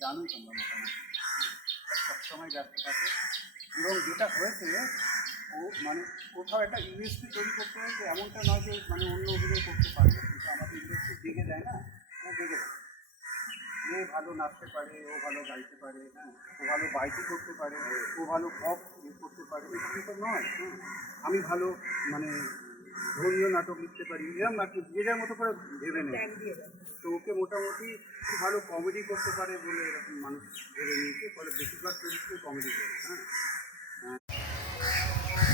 জানোই তোমরা মোটামুটি সবসময় ব্যস্ত থাকে এবং যেটা হয়েছে ও মানে কোথাও একটা ইউএসপি তৈরি করতে হয়েছে, এমনটা নয় যে মানে অন্য অভিনয় করতে পারবে, কিন্তু আমাদের ইন্ডাস্ট্রি দেখে দেয় না, ও দেখে দেয় এ ভালো নাচতে পারে, ও ভালো গাইতে পারে, হ্যাঁ ও ভালো বাইকই করতে পারে, ও ভালো পপ করতে পারে, এটা কিন্তু নয়। হ্যাঁ আমি ভালো মানে ধর্মীয় নাটক লিখতে পারি, এরকম না কি যে যার মতো করে ভেবে নেয়। তো ওকে মোটামুটি খুব ভালো কমেডি করতে পারে বলে এরকম মানুষ ভেবে নিয়েছে, ফলে বেশিরভাগ চরিত্রে কমেডি করে। হ্যাঁ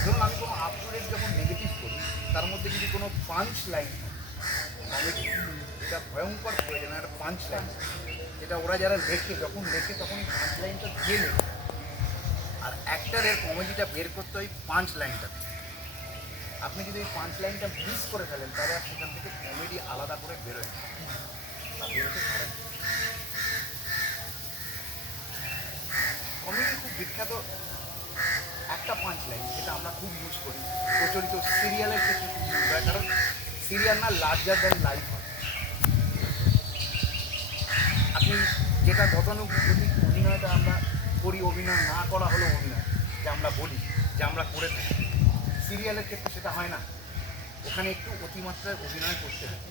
ধরুন আমি কোনো আপলোডের যখন নেগেটিভ করি তার মধ্যে যদি কোনো পাঞ্চ লাইন কমেডি, এটা ভয়ঙ্কর প্রয়োজন একটা পাঞ্চ লাইন, যেটা ওরা যারা লেখে যখন লেখে তখন পাঞ্চ লাইনটা দিয়ে লেখে, আর অ্যাক্টারের কমেডিটা বের করতে হয় পাঞ্চ লাইনটা। আপনি যদি এই পাঞ্চ লাইনটা মিস করে ফেলেন তাহলে আর সেখান থেকে কমেডি আলাদা করে বেরোয় বা বেরোতে পারেন। কমেডি খুব বিখ্যাত একটা পাঁচ লাইন যেটা আমরা খুব ইউজ করি, প্রচলিত সিরিয়ালের ক্ষেত্রে খুব ইউজ হয়, কারণ সিরিয়াল না লার্জার দ্যান লাইফ হয়। আপনি যেটা গতানুগতিক অভিনয়টা আমরা করি, অভিনয় না করা হলেও অভিনয় যে আমরা বলি যে আমরা করে থাকি, সিরিয়ালের ক্ষেত্রে সেটা হয় না, ওখানে একটু অতিমাত্রায় অভিনয় করতে হয়,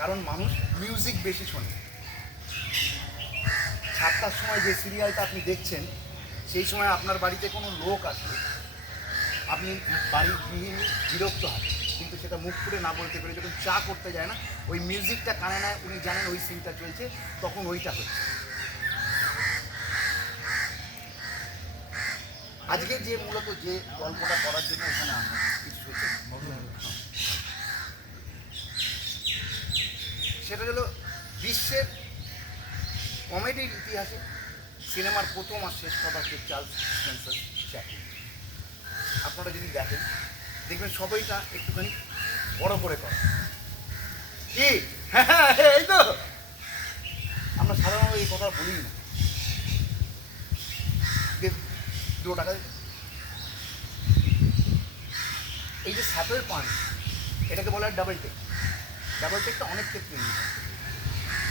কারণ মানুষ মিউজিক বেশি শোনে। 7টার সময় যে সিরিয়ালটা আপনি দেখছেন সেই সময় আপনার বাড়িতে কোনো লোক আসবে, আপনি বাড়ির গৃহিণী বিরক্ত হয়, কিন্তু সেটা মুখ করে না বলতে পারে, যখন চা করতে যায় না ওই মিউজিকটা কানে নেয়, উনি জানেন ওই সিনটা চলছে, তখন ওইটা হচ্ছে। আজকে যে মূলত যে গল্পটা করার জন্য এখানে আসা কিছু হচ্ছে সেটা হলো বিশ্বের কমেডির ইতিহাসে সিনেমার প্রথম আর শেষ কথা হচ্ছে চার্লস স্পেন্সার চ্যাপলিন। আপনারা যদি দেখেন দেখবেন সবাইটা একটুখানি বড় করে করে কি, হ্যাঁ এই তো আমরা সাধারণত এই কথা বলি না, 2 টাকা। এই যে স্যাপের পান এটাকে বলা হয় ডাবল টেক। ডাবল টেকটা অনেক ক্ষেত্রে ইউজ হয়।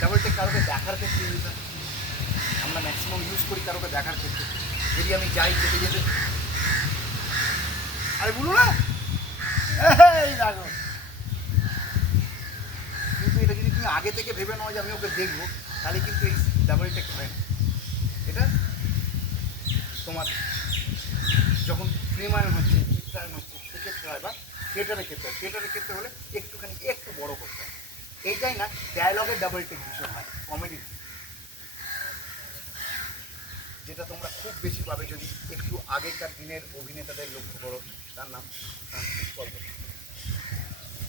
ডাবল টেক কারোকে দেখার ক্ষেত্রে ইউজ হয়, আমরা ম্যাক্সিমাম ইউজ করি কারোকে দেখার ক্ষেত্রে। যদি আমি যাই যেতে যেতে আরে বলো না এই দেখো, কিন্তু এটা যদি তুমি আগে থেকে ভেবে নাও যে আমি ওকে দেখবো, তাহলে কিন্তু এই ডাবল টেক হয় না। এটা তোমার যখন ফিল্মায়ন হচ্ছে, চিত্রায়ন হচ্ছে, সেক্ষেত্রে হয়, বা থিয়েটারের ক্ষেত্রে হয়। থিয়েটারের ক্ষেত্রে হলে একটুখানি একটু বড় করতে হয়। এইটাই না, ডায়ালগের ডাবল টেক ভীষণ হয় কমেডি, যেটা তোমরা খুব বেশি পাবে যদি একটু আগেকার দিনের অভিনেতাদের লক্ষ্য করো। তার নাম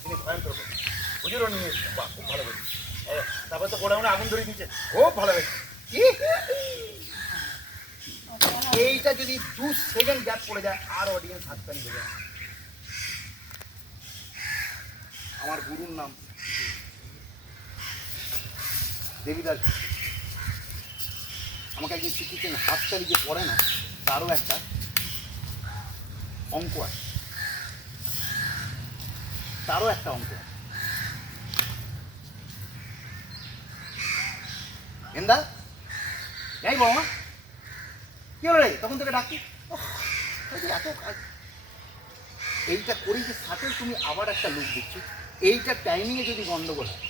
তিনি ভয়ঙ্কর হুজুরও নিয়ে এসছেন, বাহ খুব ভালো বলছি। তারপর তো গোডাউনে আগুন ধরে দিচ্ছে, খুব ভালো হয়েছে। এইটা যদি 2 সেকেন্ড গ্যাপ পড়ে যায় আর অডিয়েন্স হাততালি দেবে। আমার গুরুর নাম দেবীদাস, আমাকে একদিন শিখিয়েছেন হাততালি যে পড়ে না তারও একটা অঙ্ক আছে, তারও একটা অঙ্ক আছে। গেন্দা যাই বলো না কি হলো রে, তখন থেকে ডাকি এত কাজ। এইটা করেই যে সাথে তুমি আবার একটা লুক দিচ্ছ, এইটা টাইমিংয়ে যদি গন্ডগোল হয়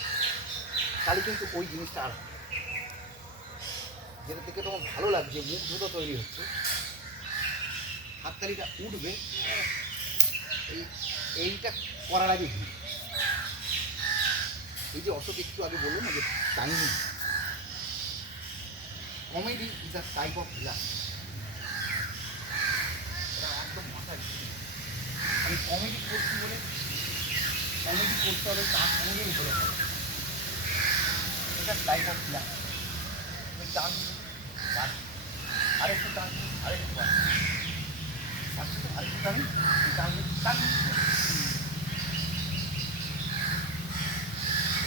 তাহলে কিন্তু ওই জিনিসটা আর যেটা থেকে তোমার ভালো লাগছে, মুগ্ধতা তৈরি হচ্ছে, হাততালিটা উঠবে, এইটা করার আগে ভিড়। এই যে অশোক একটু আগে বললো না যে timing, comedy is a type of love, এটা একদম মাথায়। আমি কমেডি করছি বলে কমেডি করতে হবে তার সঙ্গেই হলে হবে, এটা টাইপ অফ লাভ। তুমি টান আরেকটু টান, আরেকটু টান, আরেকটু টান, টান